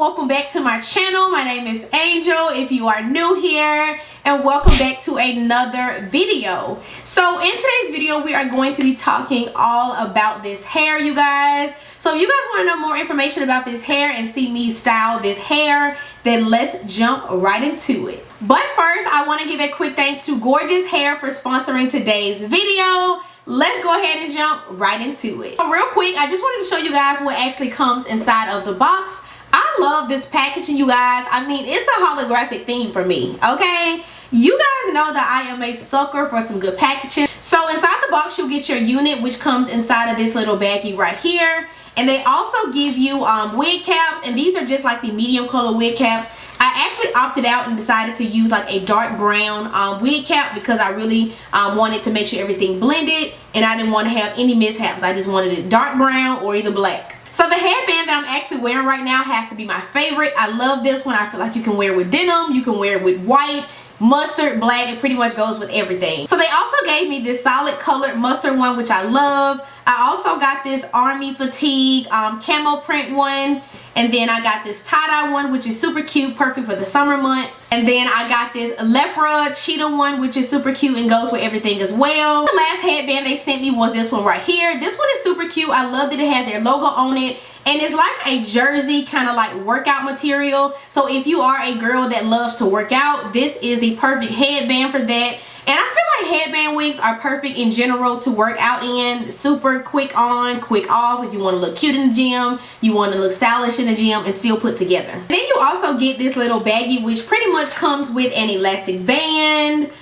welcome back to my channel. My name is Angel if you are new here, and welcome back to another video. So in today's video we are going to be talking all about this hair, you guys. So if you guys want to know more information about this hair and see me style this hair, then let's jump right into it. But first, I want to give a quick thanks to Gorgius Hair for sponsoring today's video. Let's go ahead and jump right into it. So real quick, I just wanted to show you guys what actually comes inside of the box. I love this packaging, you guys. I mean, it's the holographic theme for me, okay? You guys know that I am a sucker for some good packaging. So inside the box, you'll get your unit, which comes inside of this little baggie right here. And they also give you wig caps, and these are just like the medium color wig caps. I actually opted out and decided to use like a dark brown wig cap because I really wanted to make sure everything blended, and I didn't want to have any mishaps. I just wanted it dark brown or either black. So the headband that I'm actually wearing right now has to be my favorite. I love this one. I feel like you can wear it with denim, you can wear it with white, mustard, black. It pretty much goes with everything. So they also gave me this solid colored mustard one, which I love. I also got this army fatigue camo print one, and then I got this tie-dye one, which is super cute, perfect for the summer months. And then I got this leopard cheetah one, which is super cute and goes with everything as well. The last headband they sent me was this one right here. This one is super cute. I love that it has their logo on it, and it's like a jersey kind of like workout material. So if you are a girl that loves to work out, this is the perfect headband for that. And I feel like headband wigs are perfect in general to work out in. Super quick on, quick off. If you want to look cute in the gym, you want to look stylish in the gym, and still put together. And then you also get this little baggie, which pretty much comes with an elastic band.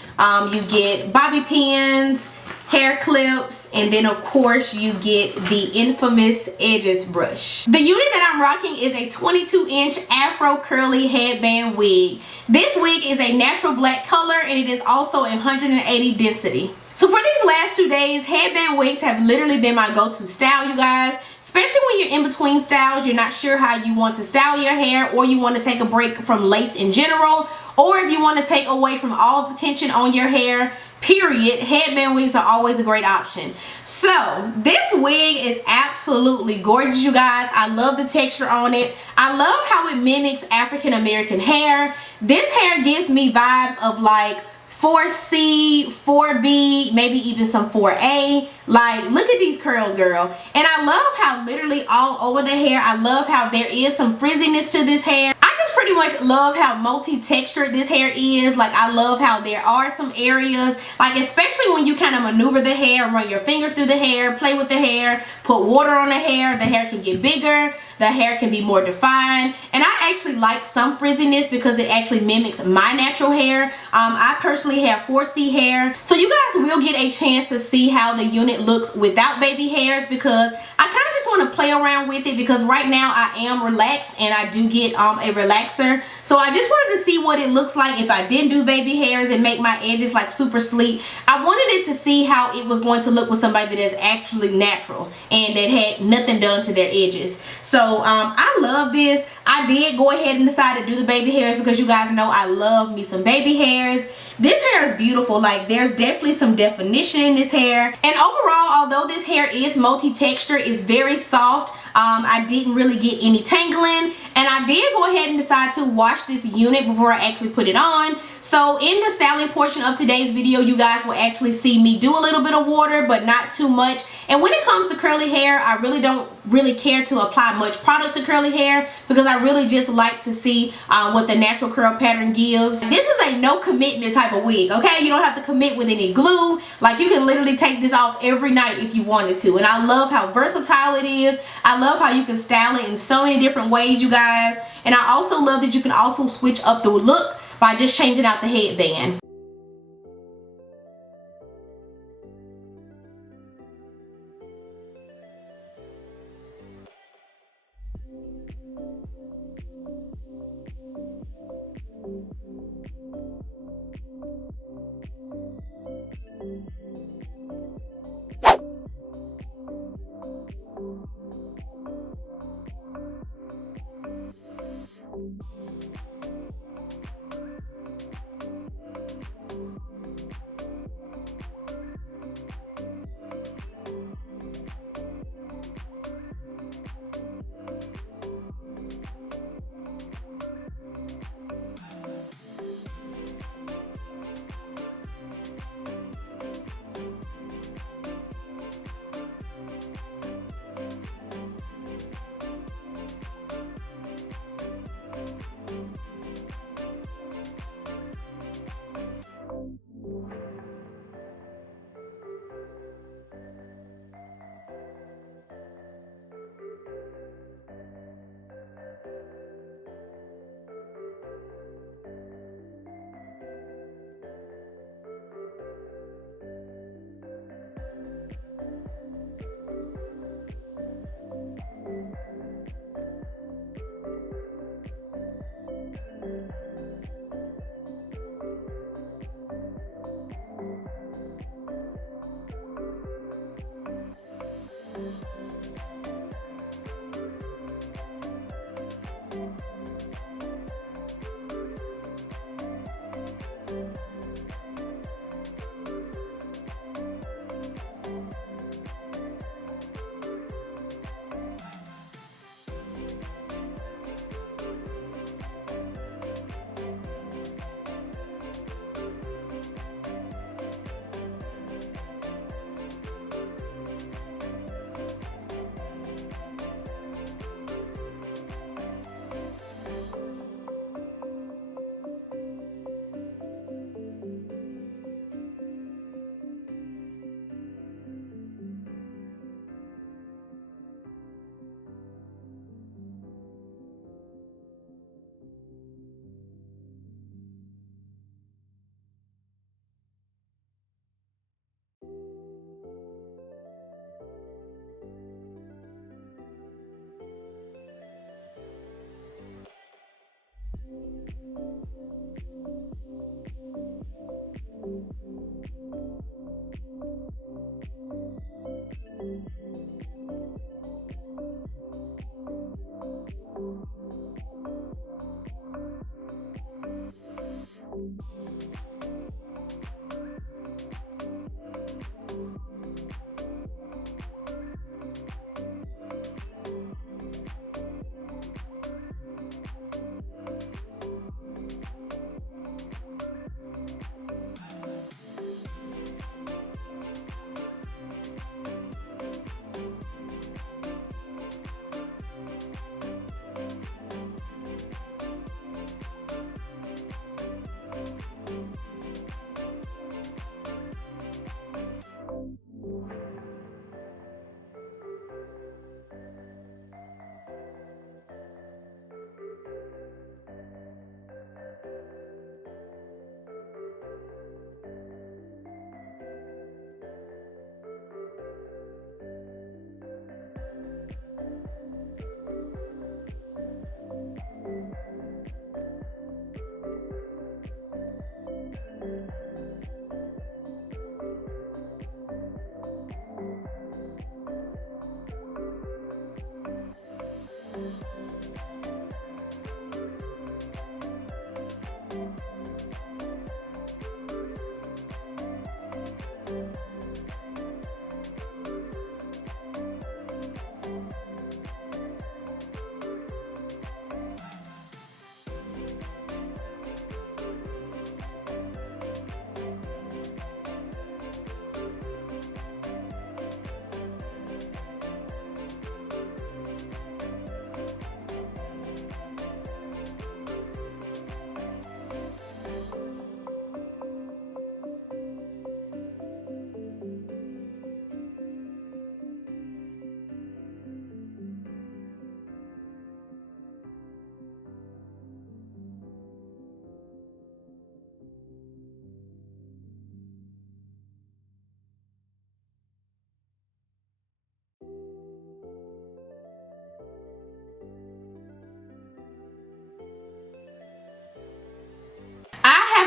You get bobby pins, hair clips, and then of course you get the infamous edges brush. The unit that I'm rocking is a 22-inch Afro curly headband wig. This wig is a natural black color, and it is also 180 density. So for these last 2 days, headband wigs have literally been my go-to style, you guys. Especially when you're in between styles, you're not sure how you want to style your hair, or you want to take a break from lace in general, or if you want to take away from all the tension on your hair, period, headband wigs are always a great option. So this wig is absolutely gorgeous, you guys. I love the texture on it. I love how it mimics African American hair. This hair gives me vibes of like 4C, 4B, maybe even some 4A. Like, look at these curls, girl. And I love how literally all over the hair, I love how there is some frizziness to this hair. I just pretty much love how multi-textured this hair is. Like, I love how there are some areas, like especially when you kind of maneuver the hair, run your fingers through the hair, play with the hair, put water on the hair can get bigger, the hair can be more defined. And I actually like some frizziness because it actually mimics my natural hair. I personally have 4C hair, so you guys will get a chance to see how the unit looks without baby hairs, because I kind of just want to play around with it, because right now I am relaxed and I do get a relaxer. So I just wanted to see what it looks like if I didn't do baby hairs and make my edges like super sleek. I wanted it to see how it was going to look with somebody that is actually natural and that had nothing done to their edges. So I love this. I did go ahead and decide to do the baby hairs because you guys know I love me some baby hairs. This hair is beautiful. Like, there's definitely some definition in this hair. And overall, although this hair is multi-texture, it's very soft. I didn't really get any tangling, and I did go ahead and decide to wash this unit before I actually put it on. So in the styling portion of today's video, you guys will actually see me do a little bit of water, but not too much. And when it comes to curly hair, I really don't care to apply much product to curly hair, because I really just like to see what the natural curl pattern gives. This is a no commitment type of wig, okay? You don't have to commit with any glue. Like, you can literally take this off every night if you wanted to. And I love how versatile it is. I love how you can style it in so many different ways, you guys. And I also love that you can also switch up the look by just changing out the headband.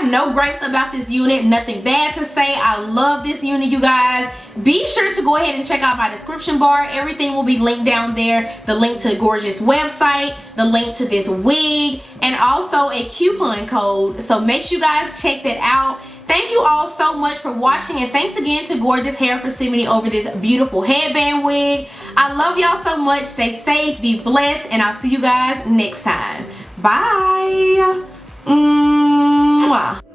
have no gripes about this unit, nothing bad to say. I love this unit, you guys. Be sure to go ahead and check out my description bar. Everything will be linked down there. The link to the Gorgius website, the link to this wig, and also a coupon code. So make sure you guys check that out. Thank you all so much for watching, and thanks again to Gorgius Hair for sending me over this beautiful headband wig. I love y'all so much. Stay safe, be blessed, and I'll see you guys next time. Bye. Mwah.